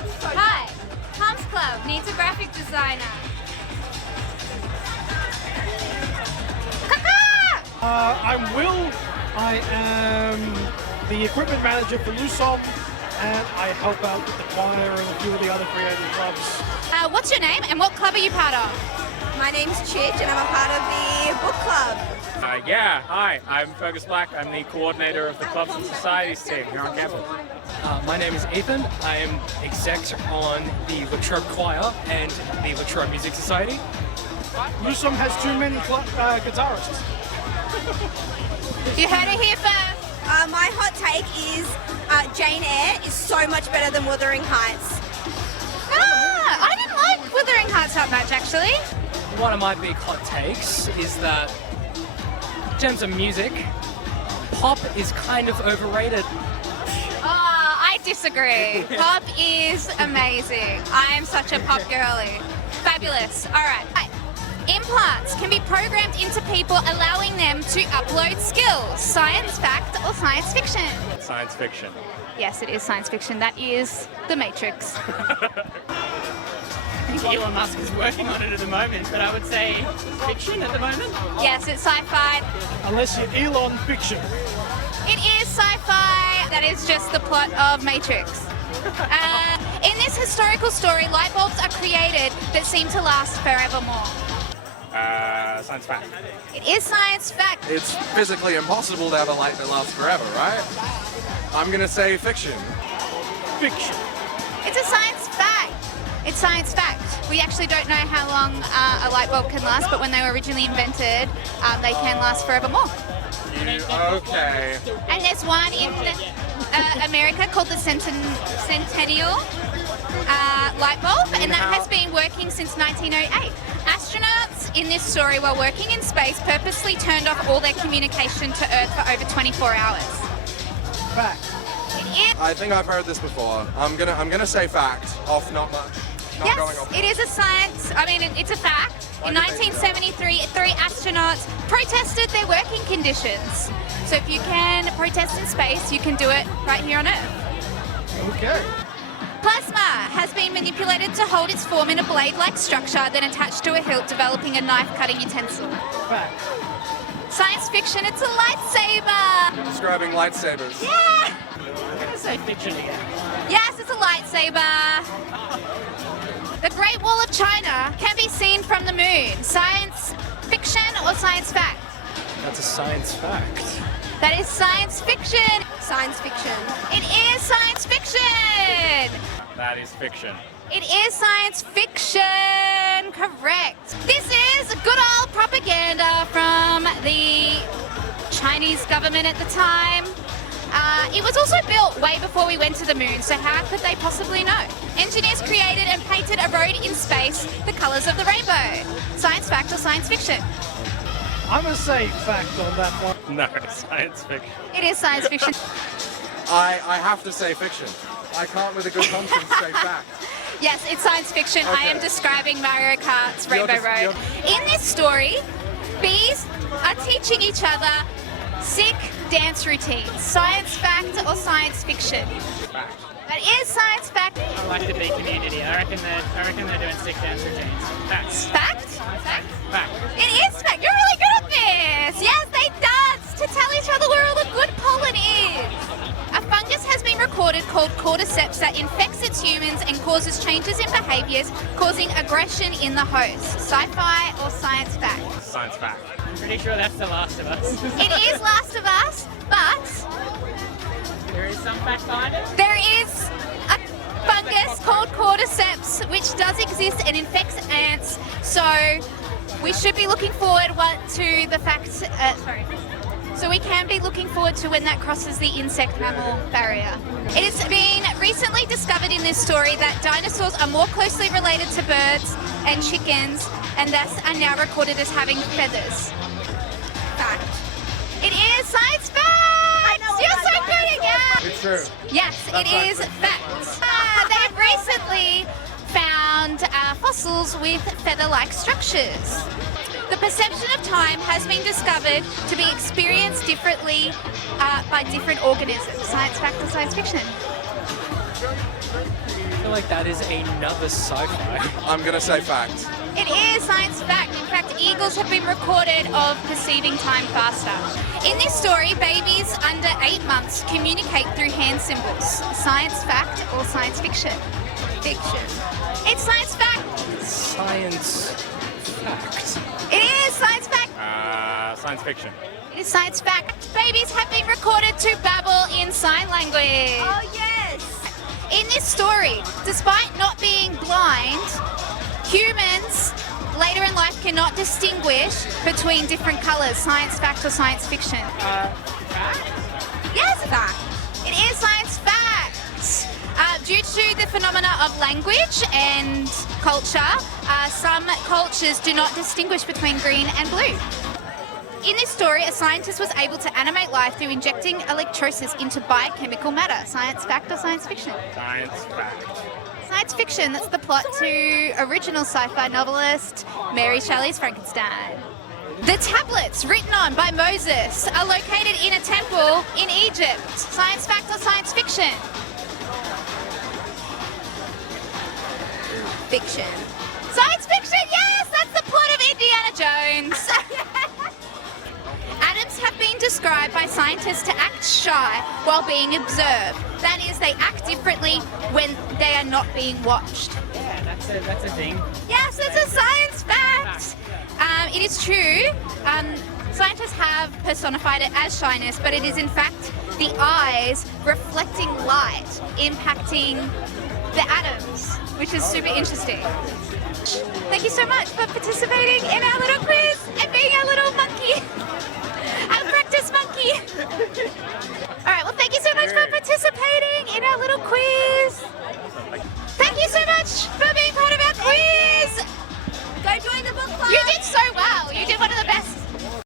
Hi, Tom's Club needs a graphic designer. I'm Will. I am the equipment manager for Lusom, and I help out with the choir and a few of the other creative clubs. What's your name and what club are you part of? My name's Chich and I'm a part of the book club. Hi, I'm Fergus Black. I'm the coordinator of the Clubs and Societies team here on campus. My name is Ethan. I am exec on the Trobe choir and the Trobe Music Society. Lusom has too many guitarists. You heard it here first. My hot take is Jane Eyre is so much better than Wuthering Heights. I didn't like Wuthering Heights that much, actually. One of my big hot takes is that in terms of music, pop is kind of overrated. I disagree. Pop is amazing. I am such a pop girly. Fabulous. All right. Implants can be programmed into people, allowing them to upload skills. Science fact or science fiction? Science fiction. Yes, it is science fiction. That is The Matrix. I think Elon Musk is working on it at the moment, but I would say fiction at the moment. Yes, it's sci-fi. Unless you're Elon fiction. It is sci-fi. That is just the plot of Matrix. In this historical story, light bulbs are created that seem to last forevermore. Science fact. It is science fact. It's physically impossible to have a light that lasts forever, right? I'm gonna say fiction. Fiction. It's a science fact. It's science fact. We actually don't know how long a light bulb can last, but when they were originally invented, they can last forevermore. Okay. And there's one in America called the Centennial light bulb, and that has been working since 1908. Astronauts in this story, while working in space, purposely turned off all their communication to Earth for over 24 hours. Fact. I think I've heard this before. I'm gonna say fact. Off not much. Not going Yes, off. it is a science. I mean, it's a fact. In 1973, 3 astronauts protested their working conditions. So if you can protest in space, you can do it right here on Earth. Okay. Plasma has been manipulated to hold its form in a blade-like structure, then attached to a hilt, developing a knife-cutting utensil. Fact. Science fiction, it's a lightsaber! Describing lightsabers. Yeah! I'm going to say fiction again. Yes, it's a lightsaber! The Great Wall of China can be seen from the moon. Science fiction or science fact? That's a science fact. That is science fiction! Science fiction. It is science fiction! That is fiction. It is science fiction, correct. This is good old propaganda from the Chinese government at the time. It was also built way before we went to the moon, so how could they possibly know? Engineers created and painted a road in space the colours of the rainbow. Science fact or science fiction? I'm gonna say fact on that one. No, science fiction. It is science fiction. I have to say fiction. I can't with a good conscience say fact. Yes, it's science fiction. I am Okay. describing Mario Kart's You're Rainbow just- Road. In this story, bees are teaching each other sick dance routines. Science fact or science fiction? Fact. That is science fact. I like the bee community. I reckon they're doing sick dance routines. That's Fact? Fact? fact. It is fact. You're really good at this. Yes, they dance to tell each other where all the good pollen is. A fungus has been recorded called cordyceps that infects its humans and causes changes in behaviours, causing aggression in the host. Sci-fi or science fact? Science fact. I'm pretty sure that's The Last of Us. It is Last of Us, but There is some fact behind it. there is a fungus called cordyceps which does exist and infects ants. So we should be looking forward to the fact. So we can be looking forward to when that crosses the insect-mammal barrier. It has been recently discovered in this story that dinosaurs are more closely related to birds and chickens, and thus are now recorded as having feathers. Fact. It is science fact! You're so good again! It's true. Yes, it is fact. They've recently found fossils with feather-like structures. The perception of time has been discovered to be experienced differently by different organisms. Science fact or science fiction? The feel like that is another sci-fi. I'm gonna say fact. It is science fact. In fact, eagles have been recorded of perceiving time faster. In this story, babies under 8 months communicate through hand symbols. Science fact or science fiction? Fiction. It's science fact. Science fact. It is science fact. Science fiction. It is science fact. Babies have been recorded to babble in sign language. Oh, yes. In this story, despite not being blind, humans later in life cannot distinguish between different colours. Science fact or science fiction? Yes, fact. It is science fact. Due to the phenomena of language and culture, some cultures do not distinguish between green and blue. In this story, a scientist was able to animate life through injecting electrosis into biochemical matter. Science fact or science fiction? Science fact. Science fiction, that's the plot to original sci-fi novelist Mary Shelley's Frankenstein. The tablets written on by Moses are located in a temple in Egypt. Science fact or science fiction? Fiction. Science fiction, yes! That's the plot of Indiana Jones. Atoms have been described by scientists to act shy while being observed. That is, they act differently when they are not being watched. Yeah, that's a thing. Yes, it's a science fact. It is true. Scientists have personified it as shyness, but it is in fact the eyes reflecting light, impacting the atoms, which is super interesting. Thank you so much for participating in our little quiz and being our little monkey, our practice monkey. All right, well, thank you so much for participating in our little quiz.